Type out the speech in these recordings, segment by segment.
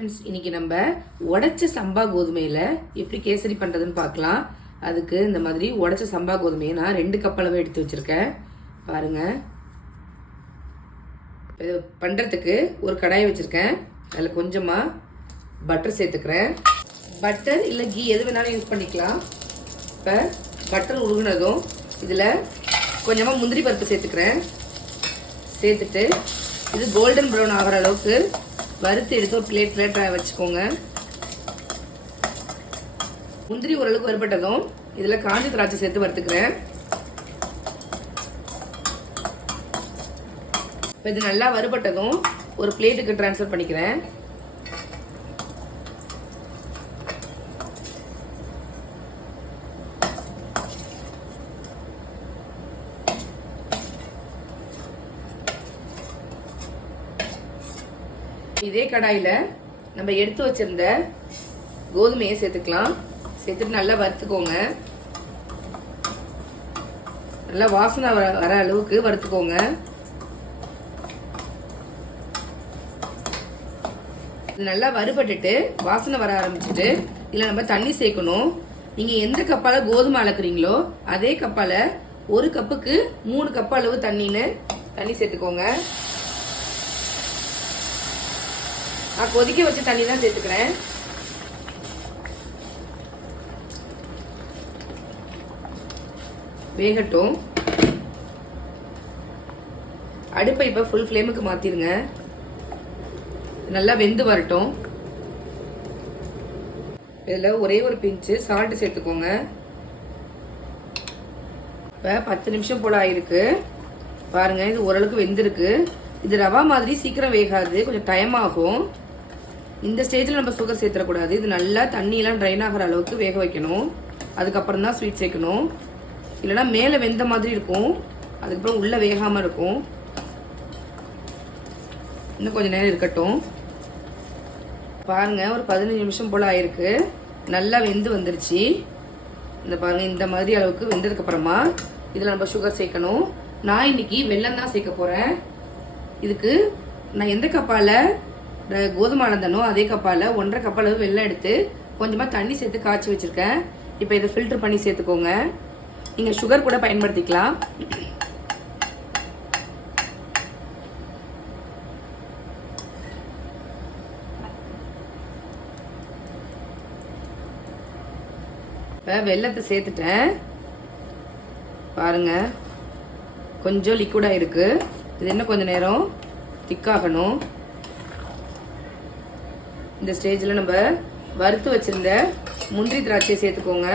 Friends, இன்னைக்கு நம்ம உடைச்ச சம்பா கோதுமையில எப்படி கேசரி பண்றதுன்னு பார்க்கலாம். அதுக்கு இந்த மாதிரி உடைச்ச சம்பா கோதுமையை நான் 2 கப் அளவு எடுத்து வச்சிருக்கேன். பாருங்க, இது பண்றதுக்கு ஒரு கடாய் வச்சிருக்கேன். அதில் கொஞ்சமா பட்டர் சேர்த்துக்கிறேன். பட்டர் இல்லை கீ எது வேணாலும் யூஸ் பண்ணிக்கலாம். இப்போ பட்டர் உருகுனதும் இதில் கொஞ்சமாக முந்திரி பருப்பு சேர்த்துக்கிறேன். சேர்த்துட்டு இது கோல்டன் ப்ரௌன் ஆகிற அளவுக்கு வறுத்து எடுத்து ஒரு பிளேட்டில் வச்சுக்கோங்க. முந்திரி ஓரளவுக்கு வறுபட்டதும் இதில் காஞ்ச திராட்சை சேர்த்து வறுத்துக்கிறேன். இப்போ இது நல்லா வறுபட்டதும் ஒரு பிளேட்டுக்கு ட்ரான்ஸ்ஃபர் பண்ணிக்கிறேன். இதே கடாயில நம்ம எடுத்து வச்சிருந்த கோதுமையை சேர்த்துக்கலாம். சேர்த்துட்டு நல்லா வறுத்துக்கோங்க. நல்லா வாசனை வர அளவுக்கு வறுத்துக்கோங்க. இது நல்லா வறுபட்டுட்டு வாசனை வர ஆரம்பிச்சுட்டு இதுல நம்ம தண்ணி சேர்க்கணும். நீங்க எந்த கப்பால கோதுமை அளக்குறீங்களோ அதே கப்பால 1 கப்புக்கு 3 கப் அளவு தண்ணி சேர்த்துக்கோங்க. நான் கொதிக்க வச்ச தண்ணி தான் சேர்த்துக்கிறேன். வேகட்டும். அடுப்பை இப்ப ஃபுல் ஃப்ளேமுக்கு மாத்திருங்க. நல்லா வெந்து வரட்டும். இதுல ஒரே ஒரு பிஞ்சு சால்ட் சேர்த்துக்கோங்க. இப்ப 10 நிமிஷம் போல ஆயிருக்கு. பாருங்க, இது ஓரளவுக்கு வெந்திருக்கு. இது ரவா மாதிரி சீக்கிரம் வேகாது, கொஞ்சம் டைம் ஆகும். இந்த ஸ்டேஜில் நம்ம சுகர் சேர்த்துடக்கூடாது. இது நல்லா தண்ணியெல்லாம் ட்ரைன் ஆகிற அளவுக்கு வேக வைக்கணும். அதுக்கப்புறம் தான் ஸ்வீட் சேர்க்கணும். இல்லைனா மேலே வெந்த மாதிரி இருக்கும், அதுக்கப்புறம் உள்ளே வேகாமல் இருக்கும். இன்னும் கொஞ்சம் நேரம் இருக்கட்டும். பாருங்கள், ஒரு 15 நிமிஷம் போல் ஆயிருக்கு. நல்லா வெந்து வந்துருச்சு. இந்த பாருங்கள், இந்த மாதிரி அளவுக்கு வெந்ததுக்கப்புறமா இதில் நம்ம சுகர் சேர்க்கணும். நான் இன்னைக்கு வெல்லம் தான் சேர்க்க போகிறேன். இதுக்கு நான் எந்த கப்பால் கோதுமை அளந்தனோ அதே கப்பால் 1.5 கப் அளவு வெல்லம் எடுத்து கொஞ்சமாக தண்ணி சேர்த்து காய்ச்சி வச்சுருக்கேன். இப்போ இதை ஃபில்டர் பண்ணி சேர்த்துக்கோங்க. நீங்கள் சுகர் கூட பயன்படுத்திக்கலாம். இப்போ வெல்லத்தை சேர்த்துட்டேன். பாருங்க, கொஞ்சம் லிக்விடாக இருக்கு. இது இன்னும் கொஞ்சம் நேரம் திக்காகணும். இந்த ஸ்டேஜில் நம்ம வறுத்து வச்சிருந்த முந்திரி திராட்சையை சேர்த்துக்கோங்க.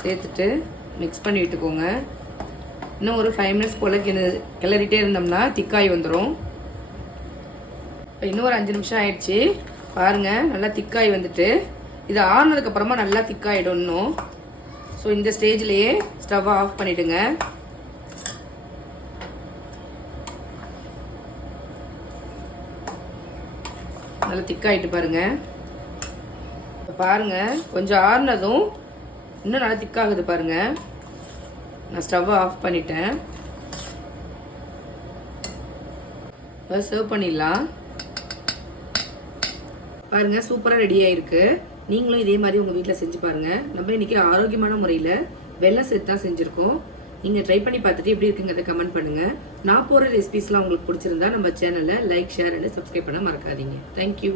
சேர்த்துட்டு மிக்ஸ் பண்ணி விட்டுக்கோங்க. இன்னும் ஒரு 5 மினிட்ஸ் போல் கிளறிட்டே இருந்தோம்னா திக்காய் வந்துடும். இப்போ இன்னும் ஒரு 5 நிமிஷம் ஆயிடுச்சு. பாருங்கள், நல்லா திக்காய் வந்துட்டு இது ஆறுனதுக்கப்புறமா நல்லா திக்காயிடணும். ஸோ இந்த ஸ்டேஜ்லேயே ஸ்டவ்வை ஆஃப் பண்ணிவிடுங்க. நல்லா திக்காயிட்டு பாருங்க. இப்போ பாருங்க, கொஞ்சம் ஆறுனதும் இன்னும் நல்லா திக்காகுது பாருங்க. நான் ஸ்டவ்வை ஆஃப் பண்ணிட்டேன். இப்போ சர்வ் பண்ணிடலாம். பாருங்க, சூப்பராக ரெடி ஆயிருக்கு. நீங்களும் இதே மாதிரி உங்கள் வீட்டில் செஞ்சு பாருங்க. நம்ம இன்னைக்கு ஆரோக்கியமான முறையில் வெல்லம் சேர்த்து தான் செஞ்சுருக்கோம். நீங்கள் ட்ரை பண்ணி பார்த்துட்டு எப்படி இருக்குங்கிறத கமெண்ட் பண்ணுங்கள். நான் போகிற ரெசிபிஸ்லாம் உங்களுக்கு பிடிச்சிருந்தா நம்ம சேனலை லைக், ஷேர் அண்ட் சப்ஸ்கிரைப் பண்ண மறக்காதீங்க. தேங்க்யூ.